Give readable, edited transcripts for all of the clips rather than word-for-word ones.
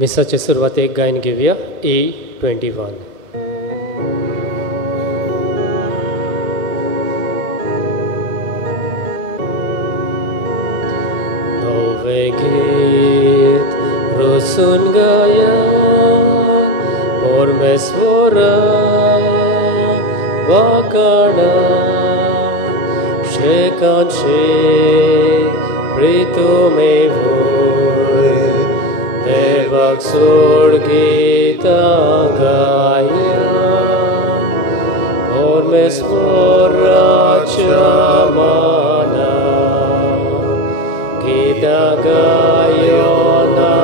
मिसाचे सुरवातेक गायन घेवया A21. नवे गीत रोसून गाया परमेश्वरा वाकाडा शेकान शेक प्रीतुमे वोय देवाक सोड गीता गाया परमेश्वराच्या माना गीता गायो ना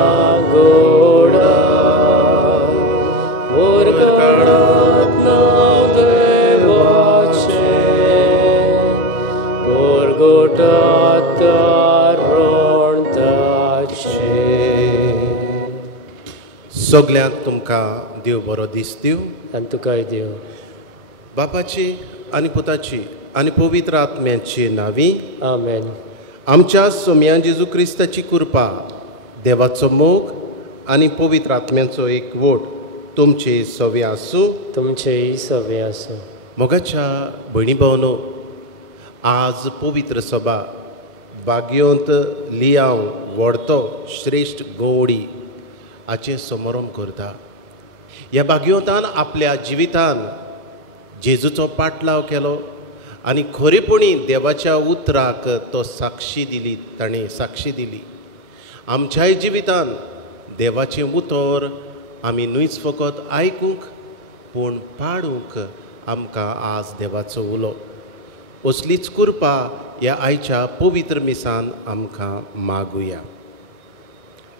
गोडा उरकाडात नाव देवाचे परगोटात रोणताचे. सगल्यांक तुमकां देव बरो दीस दिव. आनी तुकाय देव. बापाची आनी पुताची आनी पवित्र आत्म्याची नांवी. आमेन. आमच्या सोम्या जेजू क्रिस्ताची कृपा, देवाचो मोग आनी पवित्र आत्म्याचो एकवट तुमचे सवे आसूं. तुमचेय सवे आसूं. मोगाच्या भयणी भावनो, आज पवित्र सभा भाग्योंत लियाव व्हडतो श्रेश्ठ गवडी हाचें समारंभ करता. ह्या भाग्योतान आपल्या जिवितान जेजूचो पाटलाव केलो आनी खरेपणी देवाच्या उतराक तो साक्षी दिली. ताणें साक्षी दिली. आमच्याय जिवितान देवाचें उतर आमी न्हूच फकत आयकूंक पूण पाडूंक आमकां आज देवाचो उलो. असलीच कृपा ह्या आयच्या पवित्र मिसान आमकां मागुया.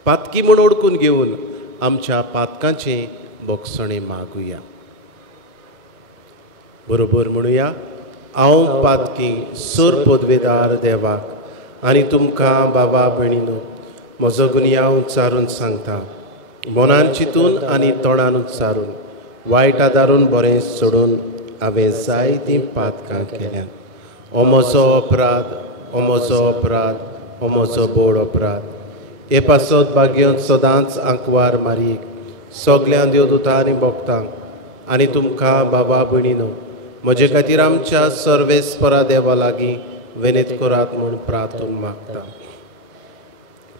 पातकी म्हूण ओळखून घेवन आमच्या पातकांचें बोगसणें मागुया. बरोबर म्हणुया. हांव पातकी सोर पदवेदार देवाक आनी तुमकां बाबा भयणीनो म्हजो गुन्यांव उच्चारून सांगता. मनान चिंतून आनी तोंडान उच्चारून वायट आदारून बरें सोडून हांवें जायतीं पातकां केल्यात. हो म्हजो अपराध, हो म्हजो अपराध, हो म्हजो बोड अपराध. हे पासत भाग्योत सदांच आंकवार मारीक सगल्या देवदूतां आनी भक्तांक आनी तुमकां बाबा भयणीनो म्हजे खातीर आमच्या सर्वेस्परा देवा लागीं विनत करात म्हूण प्रार्थून मागता.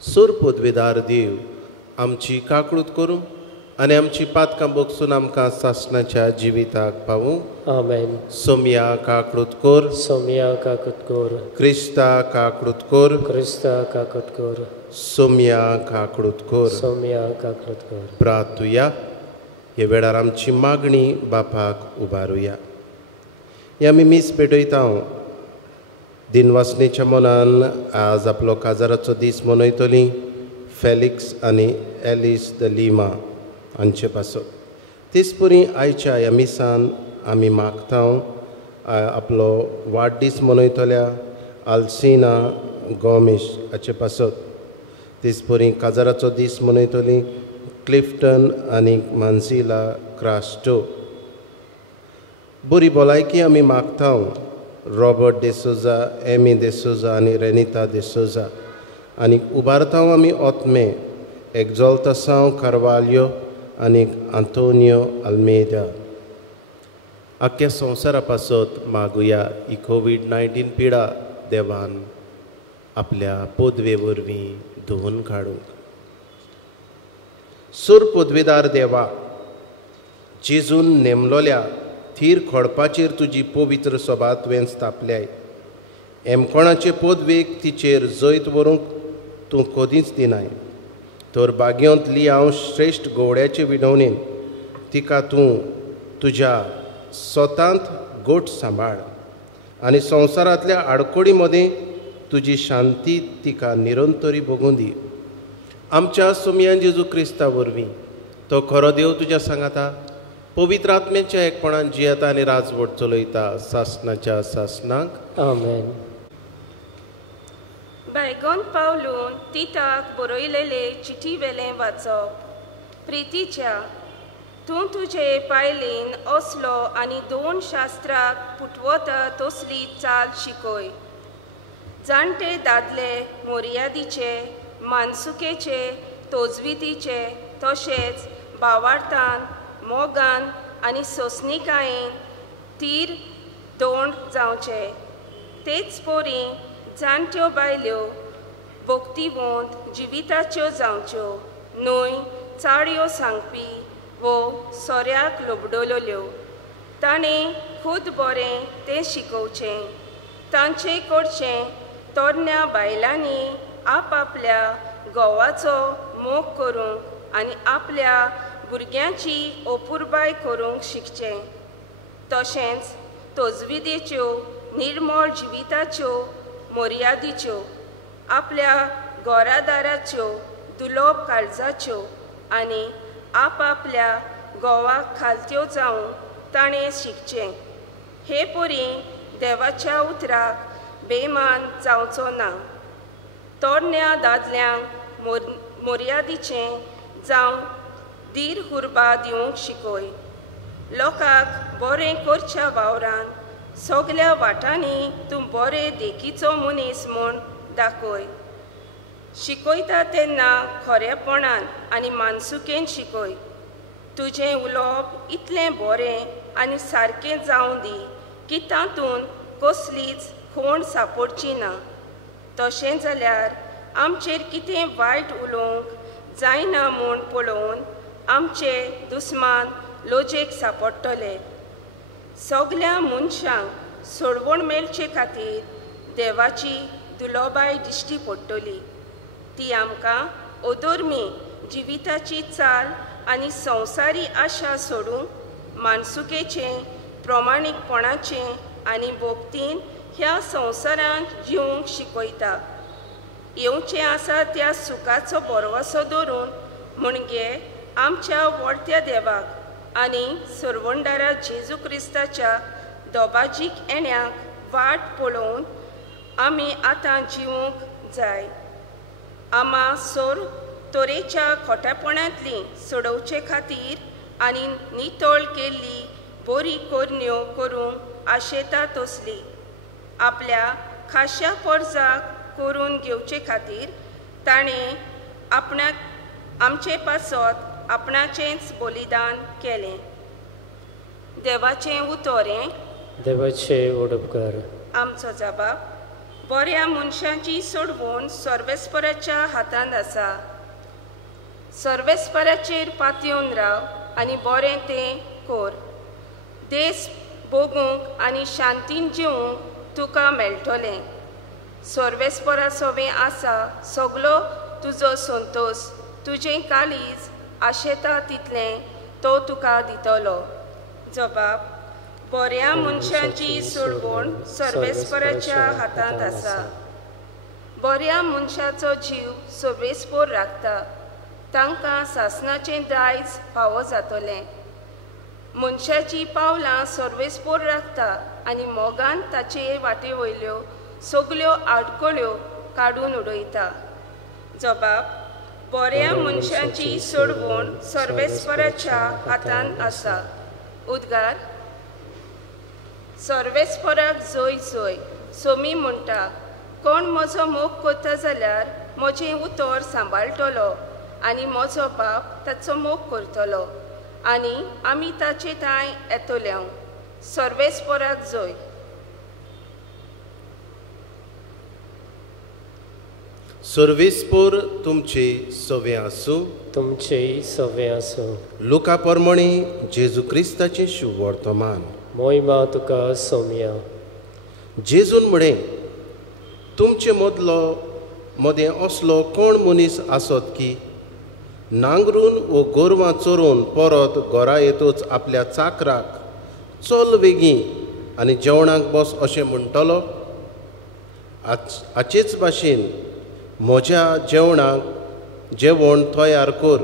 सोर पदवेदार देव आमची काकळूत करूं आनी आमची पातकां बोगसून आमकां सासणाच्या जिविताक पावूं. आमेन. सोम्या काकळूत कर. सोम्या काकूत कर. क्रिस्ता काकळूत कर. क्रिस्ता काकूत कर. सोम्या काकळूत कर. सोम्या काकूत कर. प्रार्थुया. हे वेळार आमची मागणी बापाक उबारुया. हे आमी मीस पेटयता. दिनवासनेच्या मनान आज आपलो काजाराचो दीस मनयतलीं फॅलिक्स आनी एलिस द लिमा हांचे पासत. तेच परी आयच्या ह्या मिसान आमी मागता आपलो वाडदीस मनयतल्या आल्सिना गोमिश हाचे पासत. तेच परी काजाराचो दीस मनयतलीं क्लिफ्टन आनी मान्सिला क्रास्टो. बरी भलायकी आमी मागता रॉबर्ट डेसोजा, एमी डेसोजा आनी रेनिता डेसोजा. आनी उबारता आमी ओत्मे एक्झॉल्तासांव कार्वाल्यो आनी आंतोनियो आल्मेदा. आख्या संवसारा पासत मागुया ही कोविड-19 पिडा देवान आपल्या पदवे वरवीं धुवन काडूंक. सोर पदवेदार देवा, जेजून नेमलोल्या थीर खोडपाचेर तुजी पवित्र सभा तुवें स्थापल्याय. एमकोणाचे पदवेक तिचेर जैत व्हरूंक तूं कदींच दिनाय. तर भाग्योंत लियाव श्रेश्ठ गवड्याचे विडवणेन तिका तूं तुज्या स्वतांत गोठ सांबाळ आनी संवसारांतल्या आडकोडी मदें तुजी शांती तिका निरंतरी भोगूं दी. आमच्या सोम्या जेजू क्रिस्ता वरवीं तो खरो देव तुज्या सांगाता पवित्र आत्म्याच्या एकपणान जियेता आनी राजवट चलयता सासणाच्या सासणाक. आमेन. बायगोन पावलून तिताक बरयलेले चिठी वेलें वाचप. प्रितीच्या, तूं तुजे पायलेन असलो आनी 2 शास्त्राक पुटवता तसली चाल शिकय. जाणटे दादले मोर्यादीचे, मानसुकेचे, तोजवितीचे, तशेंच भावार्थान मोगान आनी सोंसणिकायेन तीर दोंड जावचे। तेच पोरी जाणट्यो बायल्यो भोक्तीवंत जिविताच्यो जावच्यो, न्हय चाळयो सांगपी वो सोऱ्याक लोबडोलोल्यो। ताणें खूद बरें तें शिकोवचें, तांचे कडचें तरण्या बायलांनी आपआपल्या घोवाचो मोग करूंक आनी आपल्या भुरग्यांची ओपुरबाय करूंक शिकचें। तशेंच तोजविदेच्यो निर्मळ जिविताच्यो मर्यादेच्यो, आपल्या घोरादाराच्यो दुलोप काळजाच्यो आनी आपआपल्या घोवाक खालत्यो जावंक ताणें शिकचें। हे पोरी देवाच्या उतराक बेमान जावचो ना। तरण्या दादल्यांक मर्यादेचें जावं धीर उर्बा दिवंक शिकय। लोकांक बरें करच्या वावरान सगल्या वाटांनी तूं बरें देखीचो मनीस म्हूण दाखय। शिकयता तेन्ना खरेपणान आनी मानसुकेन शिकय। तुजें उलोवप इतलें बरें आनी सारकें जावं दी की तातूंत कसलीच खोण सांपडची ना। तशें जाल्यार आमचेर कितें वायट उलोवंक जायना म्हूण पळोवन आमचे दुस्मान लोजेक सांपडटले। सगल्या मनशांक सोडवण मेळचे खातीर देवाची दुलोबाय दिश्टी पडटली। ती आमकां अधर्मी जिविताची चाल आनी संवसारी आशा सोडूंक मानसुकेचें, प्रमाणीकपणाचें आनी भोक्तीन ह्या संवसारांत जिवंक शिकयता। येवचें आसा त्या सुखाचो भरवसो धरून म्हणजे आमच्या व्हडत्या देवाक आनी सर्वंडारा जेजू क्रिस्ताच्या दोबाजीक येण्याक वाट पळोवन आमी आतां जिवंक जाय। आमा सोर तोरेच्या खोटेपणांतलीं सोडोवचे खातीर आनी नितळ केल्ली बरी करण्यो करूंक आशेता तसली आपल्या खाशा पर्जाक करून घेवचे खातीर ताणें आपणाक आमचे पासत आपणाचेंच बलिदान केलें। देवाचें उतोरें, देवाचे ओडपकार। आमचो जबाब, बऱ्या मनशांची सोडवण सर्वेस्पराच्या हातांत आसा। सर्वेस्पराचेर पातयेवन राव आनी बरें तें कर। देस भोगूंक आनी शांतीन जिवंक तुका मेळटलें। सर्वेस्परा सवें आसा सगलो तुजो संतोश, तुजें कालीज आशेता तितलें तो तुका दितलो। जबाब, बऱ्या मनशांची सोडवण सर्वेस्पराच्या हातांत आसा। बऱ्या मनशाचो जीव सर्वेस्पर राखता, तांकां सासणाचें दायज फावो जातलें। मनशाची पावलां सर्वेस्पर राखता आनी मोगान ताचे वाटे वयल्यो सगल्यो आडखळ्यो काडून उडयता। जबाब, बऱ्या मनशांची सोडवण सर्वेस्पराच्या हातांत आसा। उद्गार, सर्वेस्पराक जय जय। सोमी म्हणटा, कोण म्हजो मोग करता जाल्यार म्हजें उतर सांबाळटलो आनी म्हजो बाप ताचो मोग करतलो आनी आमी ताचे थंय येतल्यो। सर्वेस्पराक जय। सर्वेस्पर तुमचे सवे आसूं, तुमचेय सवे आसूं। लुका प्रमाणे जेजू क्रिस्ताचें शुभ वर्तमान। मोहिमा तुका सौम्या। जेजून म्हळें, तुमचे मदें असलो कोण मनीस आसत की नांगरून वो गोरवां चोरून परत घरा येतूच आपल्या चाकराक चल बेगीन आनी जेवणाक बस अशें म्हणटलो। हाचेच भाशेन म्हज्या जेवणाक जेवण तयार कर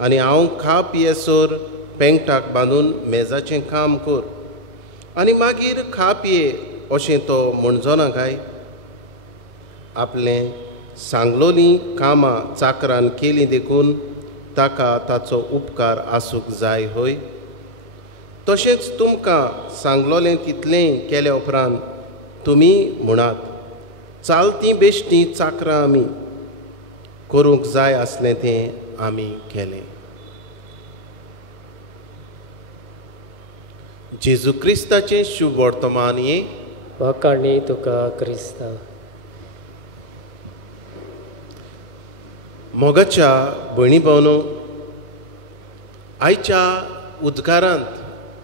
आनी हांव खाप येसर पेंगटाक बांदून मेजाचें काम कर आनी मागीर खाप ये अशें तो म्हणचो ना काय। आपलें सांगलोलीं कामां चाकरान केलीं देखून ताका ताचो उपकार आसूंक जाय होय। तशेंच तुमकां सांगलोलें तितलेंय केल्या उपरांत तुमी म्हणात, चालतीं बेश्टीं चाकरां आमी, करूंक जाय आसलें तें आमी केलें। जेजू क्रिस्ताचें शुभ वर्तमान ये वाकाणी तुका क्रिस्ता. मोगाच्या भयणी भावनो, आयच्या उद्गारांत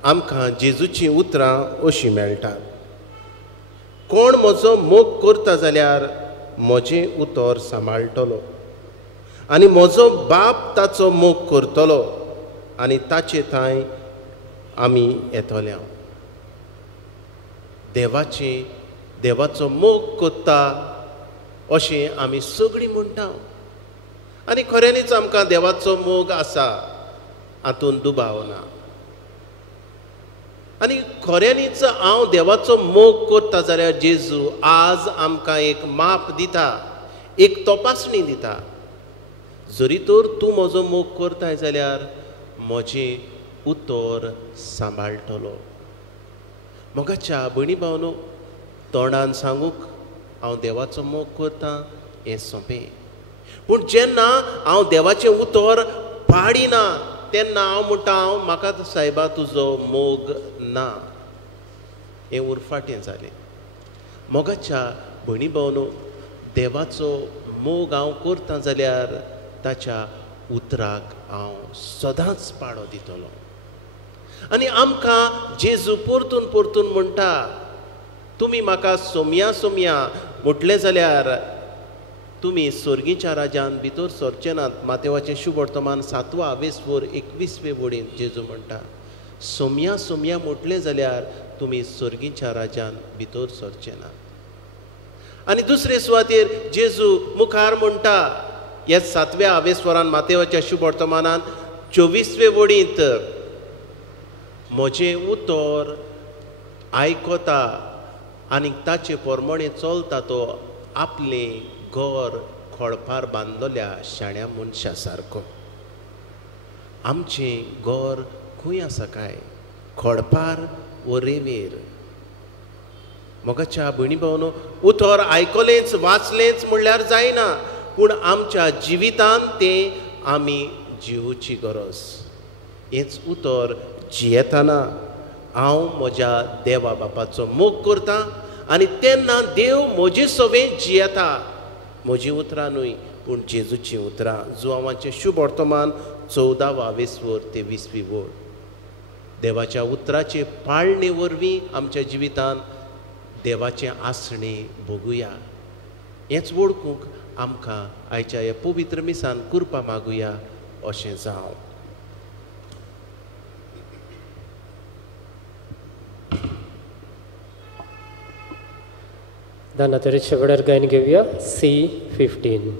आमकां जेजूची उतरां अशीं मेळटात. कोण म्हजो मोग करता जाल्यार म्हजें उतर सांबाळटलो, आनी म्हजो बाप ताचो मोग करतलो, आनी ताचे थंय आमी येतले. देवाचो मोग करता अशें आमी सगळीं म्हणटा. आनी खऱ्यांनीच आमकां देवाचो मोग आसा, हातून दुबाव ना. आनी खऱ्यांनीच हांव देवाचो मोग करता जाल्यार जेजू आज आमकां एक माप दिता, एक तपासणी दिता. जरी तर तूं म्हजो मोग करताय जाल्यार म्हजें उतर सांबाळटलो. मोगाच्या भयणी भावनो, तोंडान सांगूक हांव देवाचो मोग करतां हें सोंपें, पूण जेन्ना हांव देवाचें उतर पाळिना तेन्ना हांव म्हणटा म्हाका सायबा तुजो मोग ना, हें उरफाटें जालें. मोगाच्या भयणी भावनो, देवाचो मोग हांव करतां जाल्यार ताच्या उतराक हांव सदांच पाळो दितलो. आनी आमकां जेजू परतून परतून म्हणटा, तुमी म्हाका सोमया सोमया म्हटलें जाल्यार तुमी स्वर्गीच्या राज्यान भितर सरचे नात. मातेवाचें शुभ वर्तमान 7:21 वडीन जेजू म्हणटा, सोमया सोमया म्हटलें जाल्यार तुमी स्वर्गीच्या राज्यान भितर सरचे नात. आनी दुसरे सुवातेर जेजू मुखार म्हणटा, ह्या 7:20 मातेवाच्या शुभ वर्तमानान 24 वडींत, म्हजें उतर आयकता आनी ताचे प्रमाणे चलता तो आपलें घर खोडपार बांदलेल्या शाण्या मनशा सारको. आमचें घर खंय आसा काय, खोडपार वो रेंवेर? मोगाच्या भयणी भावनो, उतर आयकलेंच वाचलेंच म्हणल्यार जायना, पूण आमच्या जिवितांत तें आमी जिवची गरज. हेंच उतर जियेतना हांव म्हज्या देवा बापाचो मोग करतां, आनी तेन्ना देव म्हजे सवें जियेता. म्हजी उतरां न्हय, पूण जेजूची उतरां. जुवांवाचें शुभ वर्तमान 14:20 ते 20 वड. देवाच्या उतराचे पाळणे वरवीं आमच्या जिवितांत देवाचें आसणें भोगुया. हेंच वळखूंक आमकां आयच्या ह्या पवित्र मिसान कृपा मागुया अशें जावं. दानातरीच्या वेळार गायन घेवया C15.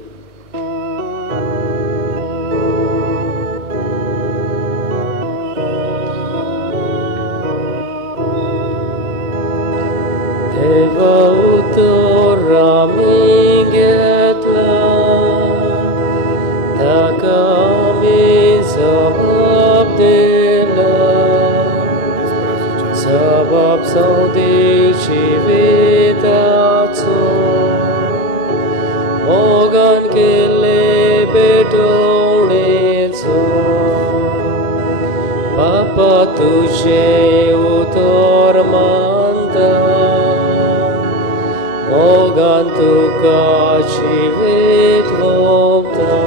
देवा उतर आमी घेतला, ताका आमी जबाब दिला. जबाब जावं जिविताचो, मोगान केले बेटोळेचो. बापा तुजें उतर मानता, मोगान तुका जिवीत भोगता.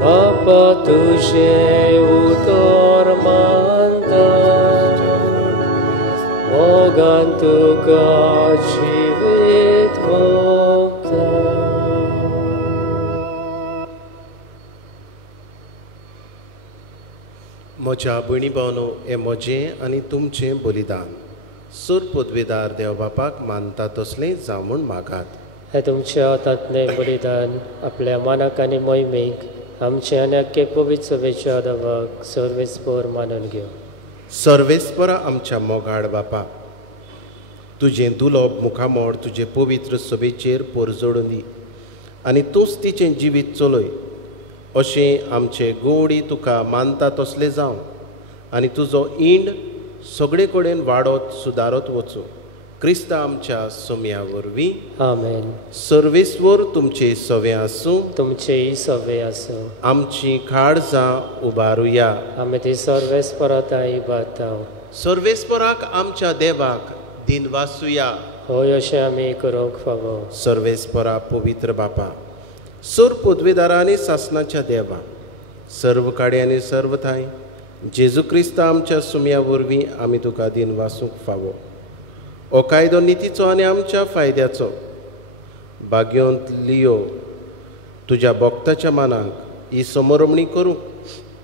बापा तुजें उतर मानता, मोगान तुका जिवीत भोगता. म्हज्या भयणी भावनो, हें म्हजें आनी तुमचें बलिदान. सूर पदवेदार देव बापाक मानता तसलें जावं म्हूण मागात. हें तुमच्या हातांतलें बलिदान आपल्या मानाक आनी मोहिमेक आमचे आनी आख्खे पवित्र सभेच्या देवाक सर्वेस्पर मानून घेव. सर्वेस्परा आमच्या मोगाड बापा, तुजें दुलोब मुखामोड तुजे पवित्र सभेचेर परजोडून दी, आनी तूंच तिचें जिवीत चलय. अशें आमचे गोडी तुका मानता तसलें जावं, आनी तुजो इंड सगळे कडेन वाडत सुदारत वचूं. क्रिस्त आमच्या सोम्या वरवीं आमेन. सर्वेस्वर तुमचे सवे आसूं. तुमचेय सवे आसूं. आमची काळजां उबारुया. आमी ती सर्वेस्पराताय इबादाव. सर्वेस्पराक आमच्या देवाक दिनवासुया. होय अशें आमी करूंक फावो. सर्वेस्परा पवित्र बापा, सर पदवीदारा आनी सासणाच्या देवा, सर्व काडे आनी सर्व थाय जेजू क्रिस्त आमच्या सुम्या वरवीं आमी तुका दिन वासूंक फावो. हो कायदो नितीचो आनी आमच्या फायद्याचो भाग्योंत लियो तुज्या भक्ताच्या मानाक ही समरमणी करूंक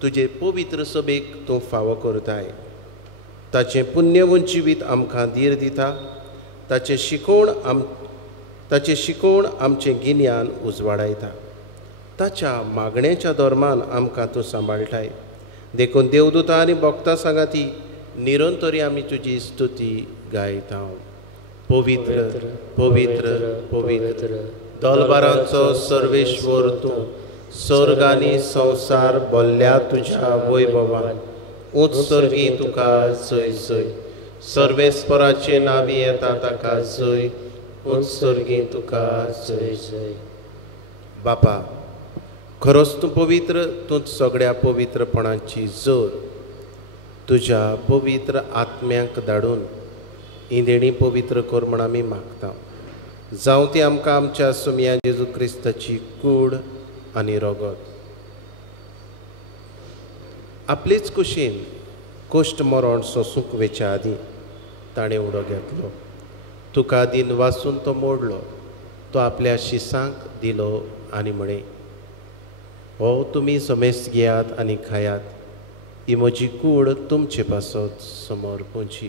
तुजे पवित्र सभेक तूं फावो करताय. ताचें पुण्यवन जिवीत आमकां धीर दिता. ताचें शिकोवण आमचें गिन्यान उजवाडायता. ताच्या मागण्याच्या धर्मान आमकां तूं सांबाळटाय. देखून देवदूतां आनी भक्तां सांगाती निरंतरी आमी तुजी स्तुती गायता. पवित्र पवित्र पवित्र दलबारांचो सर्वेश्वर तूं, स्वर्ग आनी संवसार भल्ल्या तुज्या वैभवान उत्सर्गी तुका जय जय. सर्वेस्पराचे नावी येता ताका जय. उत्सर्गी तुका जय जय. बापा, खरोच तूं पवित्र. तूंच सगळ्या पवित्रपणाची जोर तुज्या पवित्र आत्म्याक धाडून ही देणी पवित्र कर म्हण आमी मागता. जावं ती आमकां आमच्या सुम्या जेजू क्रिस्ताची कूड आनी रगत. आपलीच कुशीन कोश्ट मरण सोंसूंक वेच्या आदीं ताणें उडो घेतलो. तुका दिन वाचून तो मोडलो. तो आपल्या शिसांक दिलो आनी म्हणे, हो तुमी समेस्त घेयात आनी खायात. ही म्हजी कूड तुमचे पासत समोर पोंची.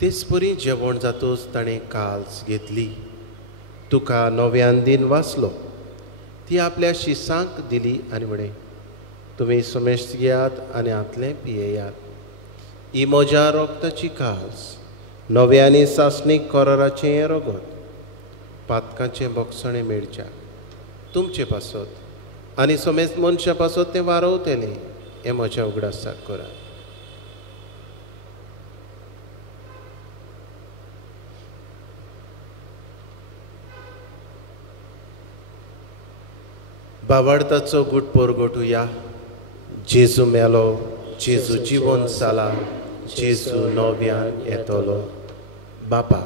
तेच परी जेवण जातोच ताणें काल्स घेतली. तुका नव्यान दिन वाचलो. ती आपल्या शिसांक दिली आनी म्हणे, तुमी समेस्त घेयात आनी आतलें पियेयात. ही म्हज्या रोगताची काल्स, नव्यानी सासणीक कराराचें रगत, पातकाचें भक्षणें मेळच्या तुमचे पासत आनी समेस्त मनशा पासत तें वारवतलें. हें म्हज्या उगडासाक करा. बावार्थाचो गूट परगटुया. जेजू मेलो, जेजू जिवन जाला, जेजू नव्यान येतलो. बापा,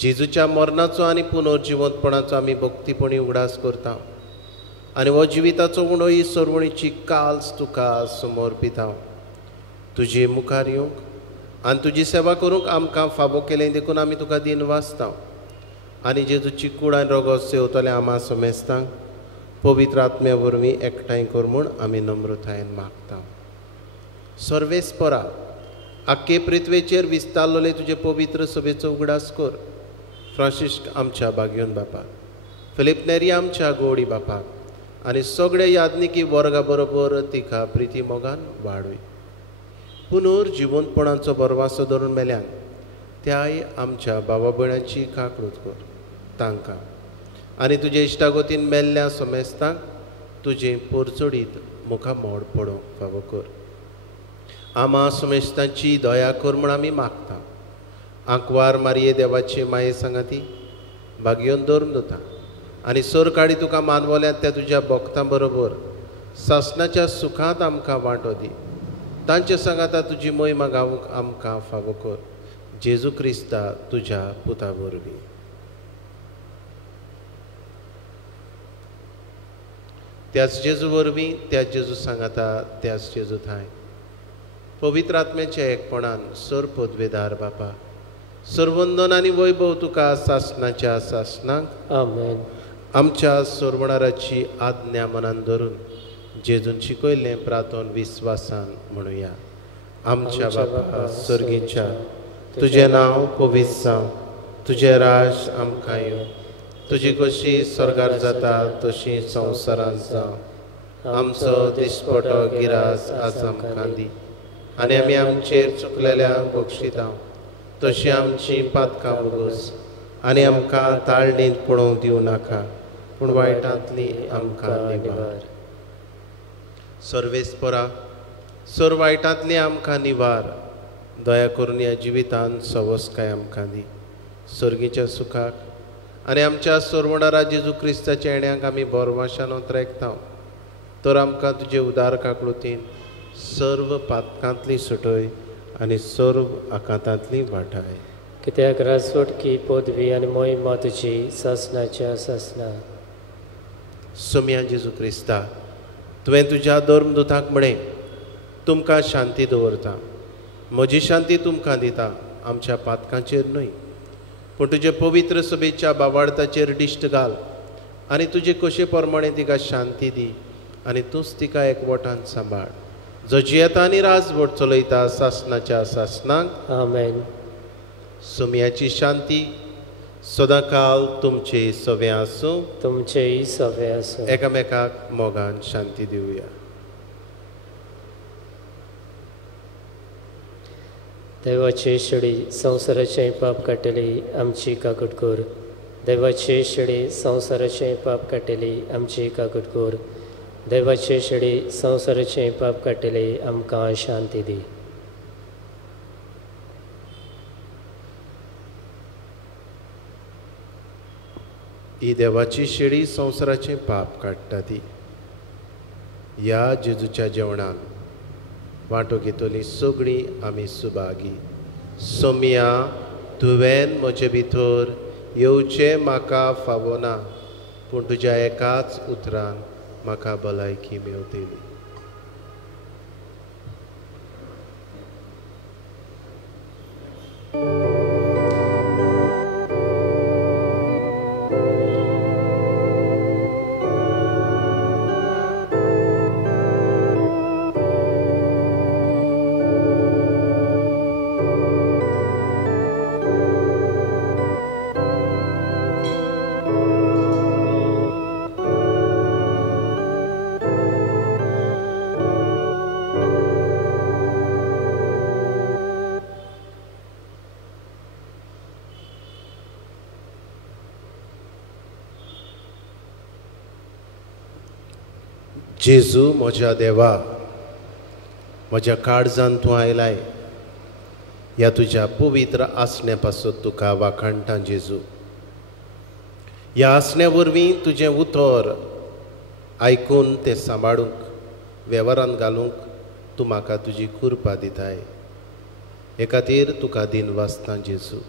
जेजूच्या मरणाचो आनी पुनर्जिवंतपणाचो आमी भक्तीपणी उगडास करता आनी हो जिविताचो उणो ही सर्वणीची काल्स तुका समर्पिता. तुजे मुखार येवंक आनी तुजी सेवा करूंक आमकां फावो केलें देखून आमी तुका दिन वाचता. आनी जेजूची कूड आनी रगत सेवतले आमा समेस्तांक पवित्र आत्म्या वरवीं एकठांय कर म्हूण आमी नम्रतायेन मागता. सर्वेस्परा, आख्खे पृथ्वेचेर विस्तारलोले तुजे पवित्र सभेचो उगडास कर. फ्रांसिस्क आमच्या भाग्योन बापाक, फिलिप नेरी आमच्या गोडी बापाक आनी सगळे यादनिकी वर्गा बरोबर तिका प्रिती मोगान वाडूय. पुनर्जिवंतपणाचो बरवासो धरून मेल्यान त्याय आमच्या भावा भयणाची काकूट कर. तांकां आनी तुजे इश्टागोतीन मेल्ल्या समेस्तांक तुजें परचडीत मुखार मोड पडोवंक फावो कर. आमा समेस्तांची दया कर म्हूण आमी मागता. आंकवार मारये देवाचे माये सांगाती भाग्योन धरून दोता आनी सर काडी तुका मानवल्यात त्या तुज्या भक्तां बरोबर सासणाच्या सुखांत आमकां वांटो दी. तांचे सांगाता तुजी मोहिमा गावूंक आमकां फावो कर. जेजू क्रिस्ता तुज्या पुता वरवीं. त्याच जेजू वरवीं, त्याच जेजू सांगाता, त्याच जेजू थाय पवित्र आत्म्याच्या एकपणान सर पदवेदार बापा, सर्वंदन आनी वैभव तुका सासणाच्या सासणाक आमेन. आमच्या सोरवणाराची आज्ञा मनान धरून जेजून शिकयल्लें प्रार्थन विस्वासान म्हणुया. आमच्या बापा सर्गीच्या, तुजें नांव पवित्र जावं. तुजें राज आमकां येवं. तुजी कशी स्वर्गार जाता तशी संवसारांत जावं. आमचो दिसपटो गिरास आज आमकां दी आनी आमी आमचेर चुकलेल्यांक बक्षिता तशी आमची पातकां बगस आनी आमकां ताळणींत पडोवंक दिवं नाका, पूण वायटांतली आमकां निवार. सर्वेस्परा सर वायटांतली आमकां निवार. दया करून ह्या जिवितांत सवस्काय आमकां दी. सर्गीच्या सुखाक आनी आमच्या सोरवणारा जेजू क्रिस्ताच्या येण्याक आमी बोरवाशान उतरेकता. तर आमकां तुजे उदार काकळुतीन सर्व पातकांतली सुटय आनी सर्व आकांतांतली वाटाय. कित्याक राजवटकी पदवी आनी मोहिमा तुजी सासणाच्या सासना. सोम्या जेजू क्रिस्ता तुवें तुज्या धर्मदुताक म्हळें तुमकां शांती दवरता. म्हजी शांती तुमकां दिता. आमच्या पातकांचेर न्हय पूण तुजे पवित्र सभेच्या बावार्थाचेर दिश्ट घाल आनी तुजे कशे प्रमाणे तिका शांती दी आनी तूंच तिका एकवटान सांबाळ. जो जियेता आनी राजवट चलयता सासणाच्या सासनाक. आमेन. सोम्याची शांती सदांकाल तुमचे सवे आसूं. तुमचेय सवे आसूं. एकामेकाक मोगान शांती दिवया. देवाची शिडी संवसाराचें पाप काडटली आमची काकूट कर. देवाची शिडी संवसाराचें पाप काडटली आमची काकूट कर. देवाची शिडी संवसाराचें पाप काडटली आमकां शांती दी. ही देवाची शिडी संवसाराचें पाप काडटा ती. ह्या जेजूच्या जेवणाक वांटो घेतली सगळीं आमी सुभागी. सोम्या तुवें म्हजे भितर येवचें म्हाका फावो ना पूण तुज्या एकाच उतरान म्हाका भलायकी मेवतली. जेजू म्हज्या देवा म्हज्या काळजान तूं आयलाय. ह्या तुज्या पवित्र आसण्या पासून तुका वाखाणटा जेजू. ह्या आसण्या वरवीं तुजें उतर आयकून तें सांबाळूंक वेव्हारांत घालूंक तूं म्हाका तुजी कृपा दिताय. हे खातीर तुका दिनवासता जेजू.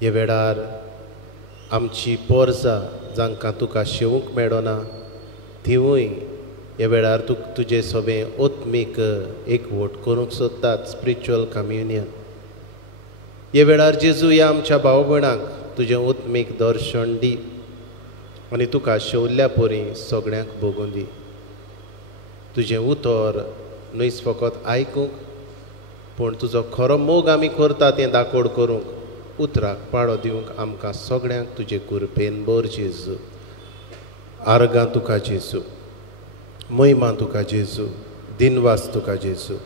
हे वेळार आमची पोरजां जांकां तुका शेवूंक मेळना तिवूय हे वेळार तुजे सोबें ओत्मीक एकवट करूंक सोदतात. Spiritual communion. हे वेळार जेजू ह्या आमच्या भाव भयणांक तुजें ओत्मीक दर्शन दी आनी तुका शेवल्ल्या पोरी सगळ्यांक भोगून दी. तुजें उतर न्हयच फकत आयकूंक पूण तुजो खरो मोग आमी करता तें दाखोड करूंक उतराक पाळो दिवंक आमकां सगळ्यांक तुजे कुरपेन भर जेजू. आर्गां तुका जेजू. महिमा तुका जेजू. दिनवास तुका जेजू.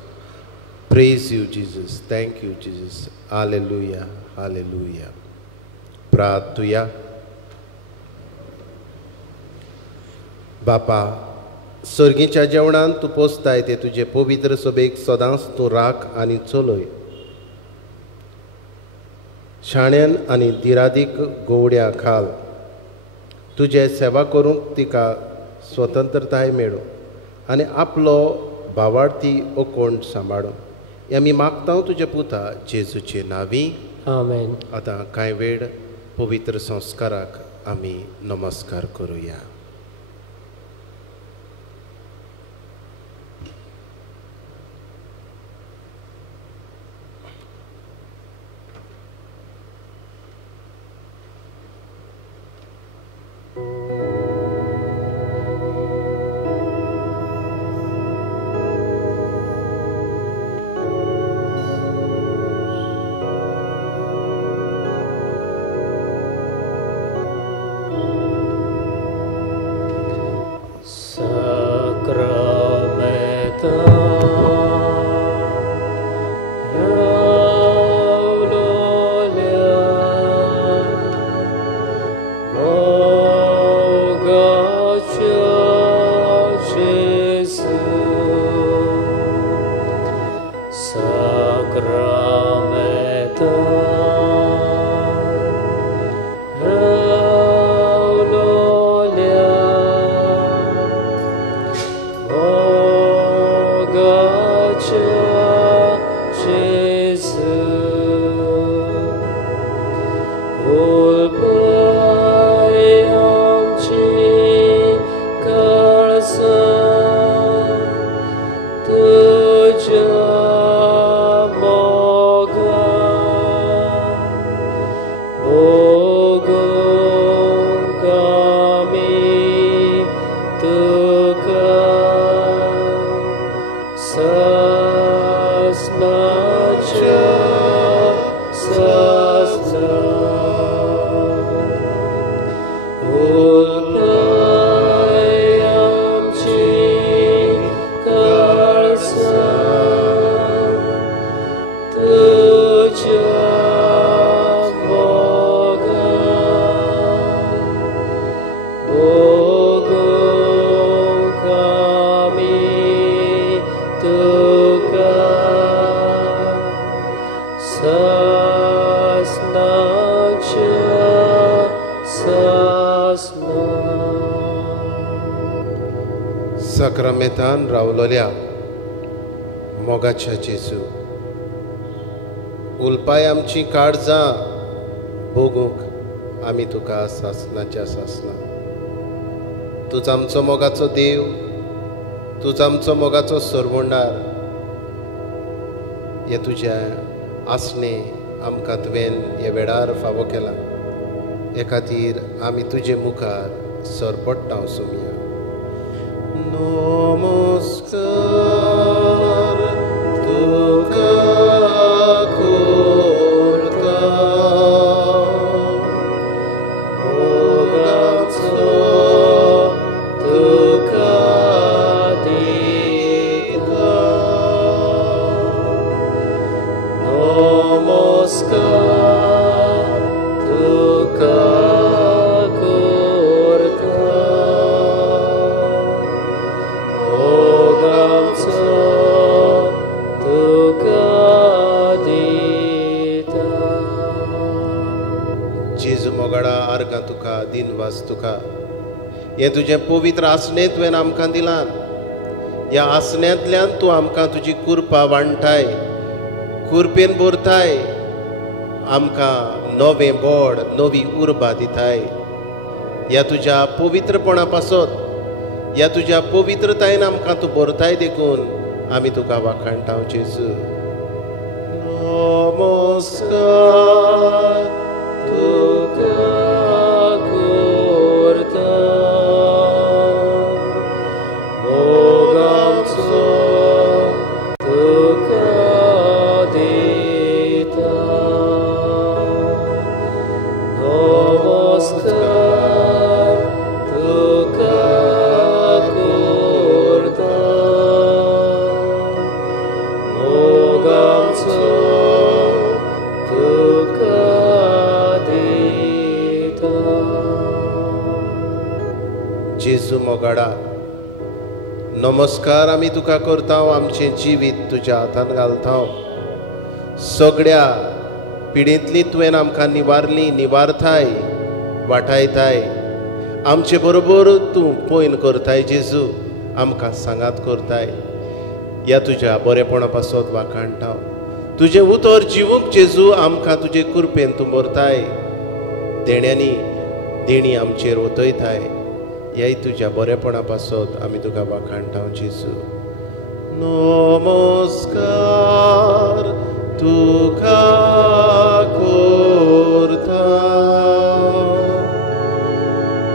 Praise you Jesus. Thank you Jesus. Hallelujah hallelujah. प्रार्थुया. बापा सर्गीच्या जेवणान तूं पोसताय ते तुजे पवित्र सभेक सदांच तूं राख आनी चलय. शाण्यान आनी दिरादीक गोवड्या घाल. तुजे सेवा करूंक तिका स्वतंत्रताय मेळो आनी आपलो भावार्थी ओकोण सांबाळूं. हें आमी मागता तुजे पुता जेजूचे नांवी. आमेन. आतां कांय वेळ पवित्र संस्काराक आमी नमस्कार करुया. साक्रामेंतान रावलोल्या मोगाच्या जेजू, उलपाय आमची काळजां भोगूंक आमी तुका सासणाच्या सासना. तूच आमचो मोगाचो देव, तूच आमचो मोगाचो सरवंडार. हे तुज्या आसणे आमकां तुवें हे वेळार फावो केला. हे खातीर आमी तुजे मुखार सरपडटांव सोमया. नमस्कार तुका करता, मोगाचो तुका दिता. नमस्कार तुका आर्गां तुका दिनवास तुका. हे तुजें पवित्र आसणे तुवें आमकां दिलां. ह्या आसण्यांतल्यान तूं आमकां तुजी कुरपा वांटाय, कुरपेन भरताय, आमकां नवें बोड, नवी उर्बा दिताय. ह्या तुज्या पवित्रपणा पासत, ह्या तुज्या पवित्रतायेन आमकां तूं भरताय देखून आमी तुका वाखाणटाव जेजू. नमस्कार तुका करता, मोगाचो तुका दिता. नमस्कार तुका करता, मोगाचो जेजू मोगाडा, नमस्कार आमी तुका करता. आमचें जिवीत तुज्या हातान घालता. सगळ्या पिडींतली तुवें आमकां निवारली, निवारताय, वाटायताय. आमचे बरोबर तूं पयन करताय जेजू, आमकां सांगात करताय. ह्या तुज्या बरेपणा पासत वाखाणटा. तुजें उतर जिवूंक जेजू आमकां तुजे कुरपेन तूं भरताय. देण्यांनी देणी आमचेर ओतयताय. ह्याय तुज्या बरेपणा पासत आमी तुका वाखाणटा जेजू. नमस्कार तुका करता,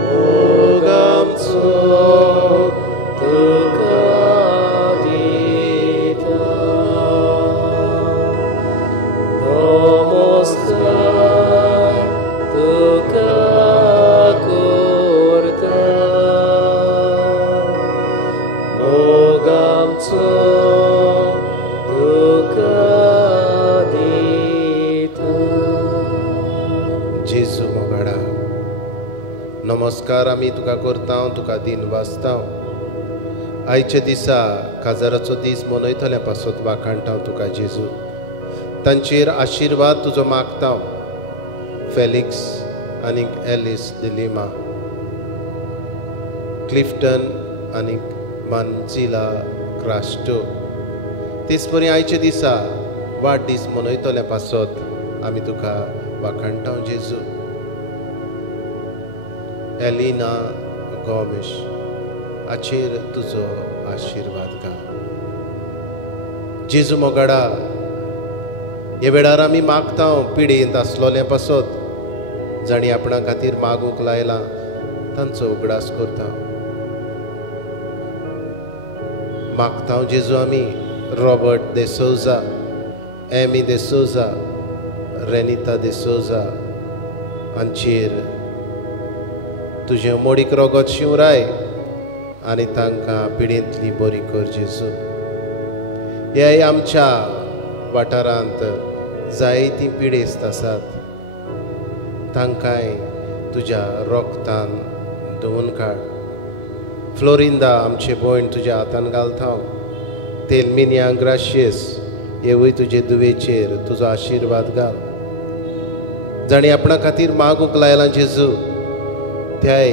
मोगाचो तुका दिता. नमस्कार तुका करता, मोगाचो तुका दिता. जेजू मोगाडा, नमस्कार आमी तुका करता, तुका दिन वाचता. आयच्या दिसा काजाराचो दीस मनयतल्या पासत वाखाणटा तुका जेजू. तांचेर आशिर्वाद तुजो मागता. फेलिक्स आनीक एलिस दिलिमा, क्लिफ्टन आनीक मानजिला क्रास्टो, तेच परी आयच्या दिसा वाडदीस मनयतल्या पासत आमी तुका वाखाणटा जेजू. एलिना गोमेश, हाचेर तुजो आशिर्वाद घाल. जेजू मोगाडा, हे वेळार आमी मागता पिडेंत आसलोल्या पासत जाणी आपणा खातीर मागूंक लायला तांचो उगडास करता. मागता जेजू आमी Robert de Souza, Amy de Souza, Renita de Souza हांचेर तुजें मोडीक रोगत शिवराय आनी तांकां पिडेंतली बरी कर जेजू. ह्या आमच्या वाठारांत जायतीं पिडेस्त आसात, तांकांय तुज्या रोगतान धुवन काड. फ्लोरिंदा आमचे भयण तुज्या हातान घालता. तेलमिनिया ग्राशियस, हेवूय तुजे दुवेचेर तुजो आशिर्वाद घाल. जाणी आपणा खातीर मागूंक लायला जेजू, त्याय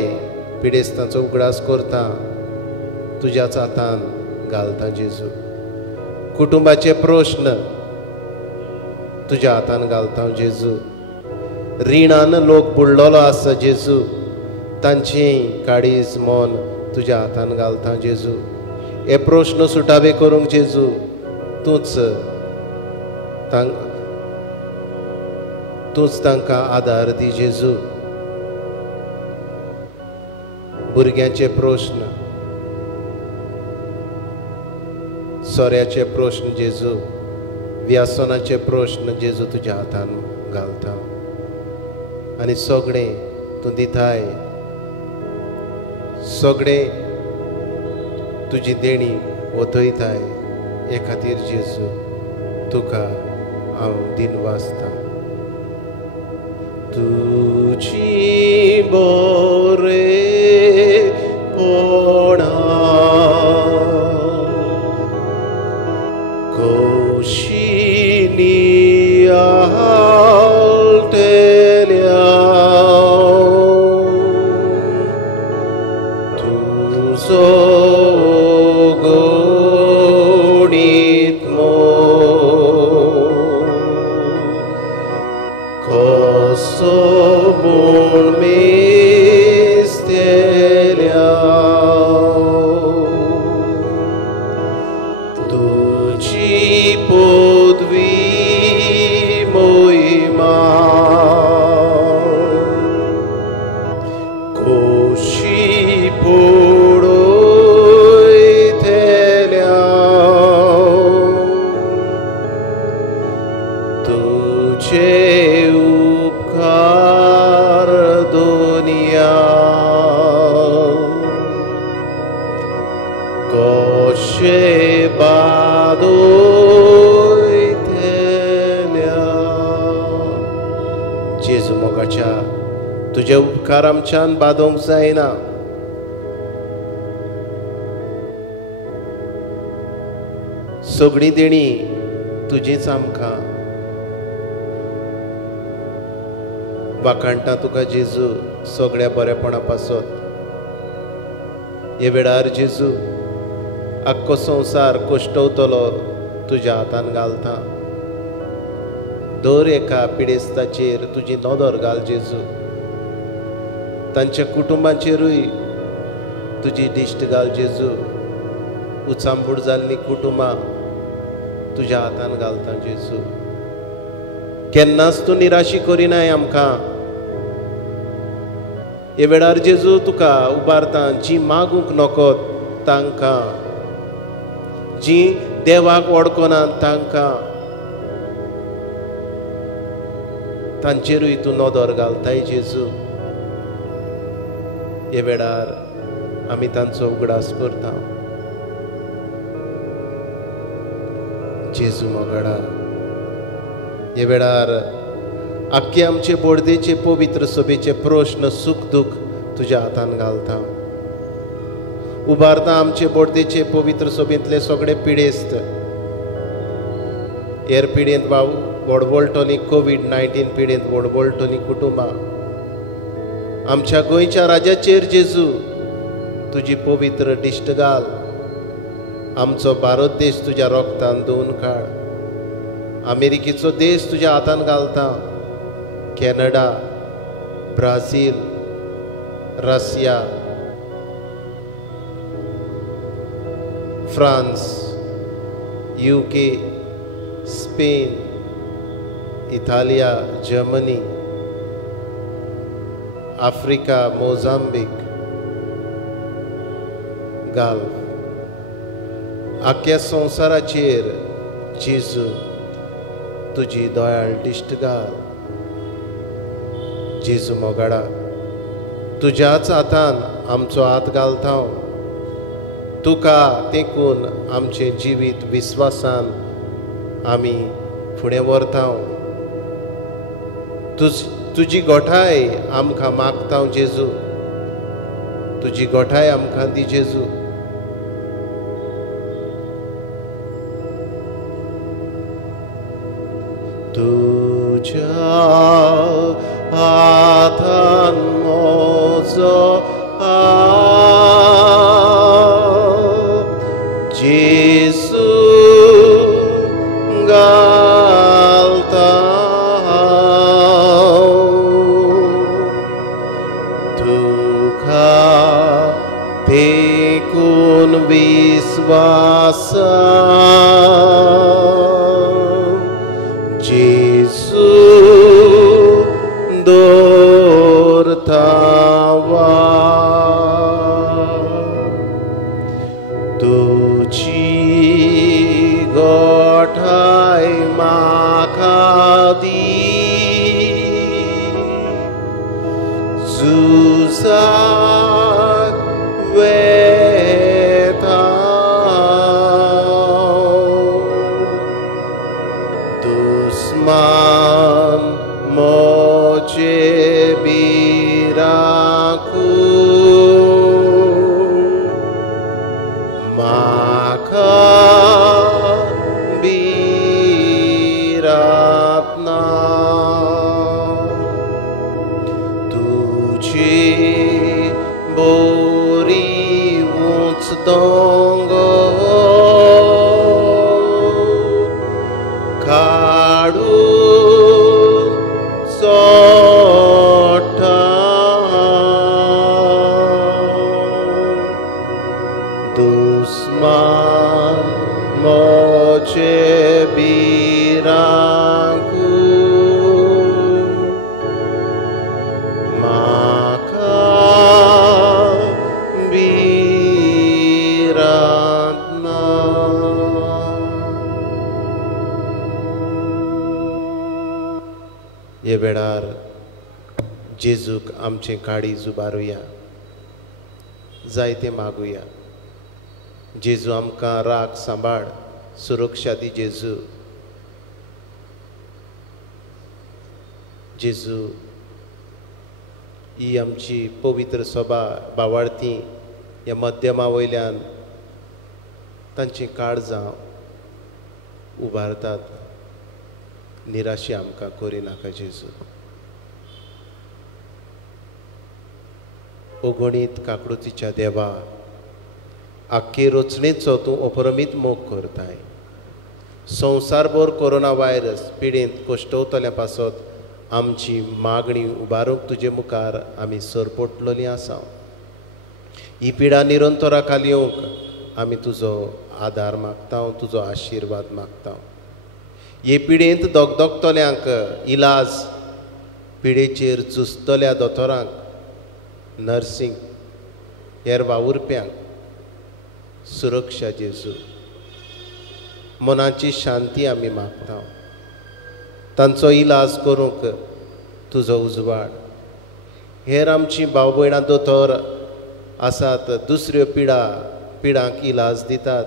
पिडेस्तांचो उगडास करता तुज्याच हातान घालता जेजू. कुटुंबाचे प्रश्न तुज्या हातान घालता जेजू. रिणान लोक बुडलोलो आसा जेजू, तांची काळीज मन तुज्या हातान घालता जेजू. हे प्रश्न सुटावे करूंक जेजू तूंच तांकां आदार दी जेजू. भुरग्यांचे प्रश्न, सोऱ्याचे प्रश्न जेजू, व्यसनाचे प्रश्न जेजू तुज्या हातान घालता आनी सगळें तूं दिताय. सगळें तुजी देणी वतयताय. हे खातीर जेजू तुका हांव दिन वाचता. तुजी बरेपणा कौशिनी आलतेल्या तुजो गोडीत कसो म्हूण मेस्तेल्या तुजी पदवी मोहिमा कशी पडयतल्या तुजे उपकार दुनिया कशे बादोयतल्या. जेजू मोगाच्या तुजे उपकार आमच्यान बादोवंक जायना. सगळी देणी तुजीच आमकां वाखाणटा तुका जेजू सगळ्या बरेपणा पासत. हे वेळार जेजू आख्खो संवसार कश्टवतलो तुज्या हातान घालता. दर एका पिडेस्ताचेर तुजी नदर घाल जेजू. तांच्या कुटुंबाचेरूय तुजी दिश्ट घाल जेजू. उचांबूड जाल्लीं कुटुंबां तुज्या हातान घालता जेजू. केन्नाच तूं निराशी करिनाय आमकां. हे वेळार जेजू तुका उबारता. जी मागूंक नकत तांकां, जी देवाक वळखनात तांकां, तांचेरूय तूं नदर घालताय जेजू. हे वेळार आमी तांचो उगडास करता. जेजू मोगाडा, हे वेळार आख्खे आमचे बोडदेचे पवित्र सभेचे प्रश्न, सुख दुख तुज्या हातान घालता. उबारता आमचे बोडदेचे पवित्र सोबींतले सगळे पिडेस्त हेर पिडेंत व्हडवळटोली कोविड-19 पिडेंत व्हडवळटोली कुटुंबां आमच्या गोंयच्या राज्याचेर जेजू तुजी पवित्र दिश्ट घाल आमचो भारत देश तुज्या रोगतान धुवन काड अमेरिकेचो देश तुज्या हातान घालता Canada Brazil Russia France UK Spain इटालिया जर्मनी आफ्रिका मोजांबीक घाल आख्या संवसाराचेर जेजू तुजी दयाळ दिश्ट घाल जेजू मोगाडा तुज्याच हातान आमचो हात घालता तुका तेकून आमचे जिवीत विश्वासान आमी फुडें व्हरता तुजी गोठाय आमकां मागता जेजू तुजी गोठाय आमकां दी जेजू तुज्या हातान म्हजो जेजू घालता तुका देखून विश्वास जेजू दवरता तुजी गोठाय म्हाका दी झुजाक वेता दुस्मान मोचे बिराकू म्हाका बिरातना तुजी बोरी उंच दोंगर काडून चोडटा दुस्मान मोचे बिराकू म्हाका बिरातना हे वेळार जेजूक आमचे काळी जुबारुया जायते मागुया जेजू आमकां राख सांबाळ सुरक्षा दी जेजू जेजू ही आमची पवित्र सभा भावार्थी ह्या मध्यमा वयल्यान तांची काळजां उबारतात निराशी आमकां करिनाका जेजू अगणीत काकुळतीच्या देवा आख्खे रचणेचो तूं अपरमीत मोग करताय संवसारभर कोरोना व्हायरस पिडेंत कोश्टवतल्या पासत आमची मागणी उबारूंक तुजे मुखार आमी सरपटलोलीं आसा ही पिडा निरंतरा खाली येवंक आमी तुजो आदार मागता तुजो आशिर्वाद मागता हे पिडेंत दोगदोगतल्यांक इलाज पिडेचेर झुजतल्या दोतोरांक नर्सिंग हेर वावुरप्यांक सुरक्षा जेजू मनाची शांती आमी मागता तांचो इलाज करूंक तुजो उजवाड हेर आमची भाव भयणां दोतोर आसात दुसऱ्यो पिडांक इलाज दितात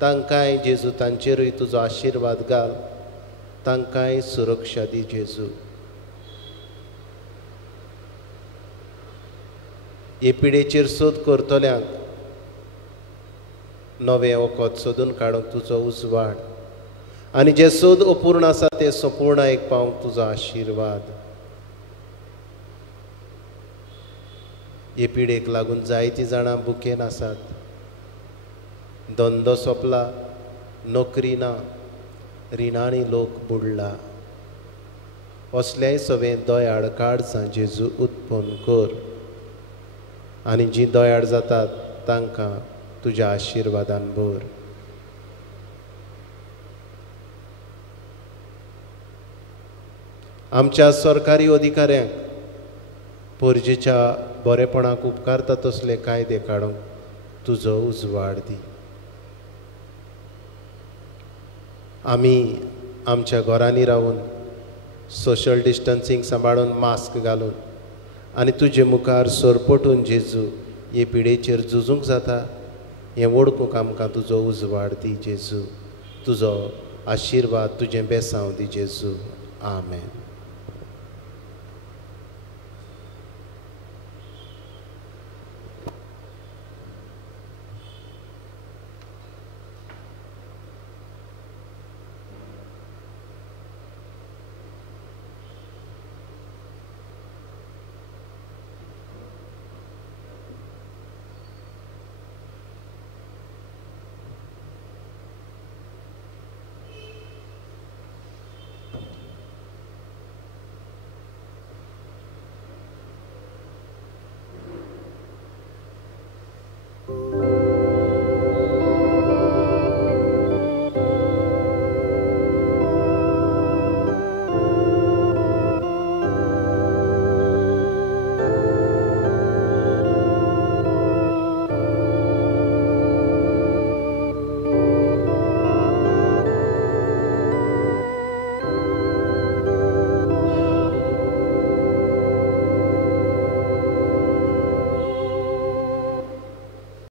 तांकांय जेजू तांचेरूय तुजो आशिर्वाद घाल तांकांय सुरक्षा दी जेजू हे पिडेचेर सोद करतल्यांक नवे वखद सोदून काडूंक तुजो उजवाड आनी जे सोद अपूर्ण आसा ते संपूर्ण एक पावंक तुजो आशिर्वाद. हे पिडेक लागून जायतीं जाणां बुकेन आसात. धंदो सोंपला, नोकरी ना, रिणांनी लोक बुडला. असलेंय सगळें दोयाड काडसां जेजू उत्पन्न कर आनी जीं दोयाड जातात तांकां तुज्या आशिर्वादान भर. आमच्या सरकारी अधिकाऱ्यांक पोरजेच्या बरेपणाक उपकारता तसले कायदे काडूंक तुजो उजवाड दी. आमी आमच्या घरांनी रावून सोशल डिस्टन्सींग सांबाळून मास्क घालून आनी तुजे मुखार सरपटून जेजू हे पिडेचेर झुजूंक जाता हें वळखूंक आमकां तुजो उजवाड दी जेजू. तुजो आशिर्वाद तुजें बेसांव दी जेजू. आमेन.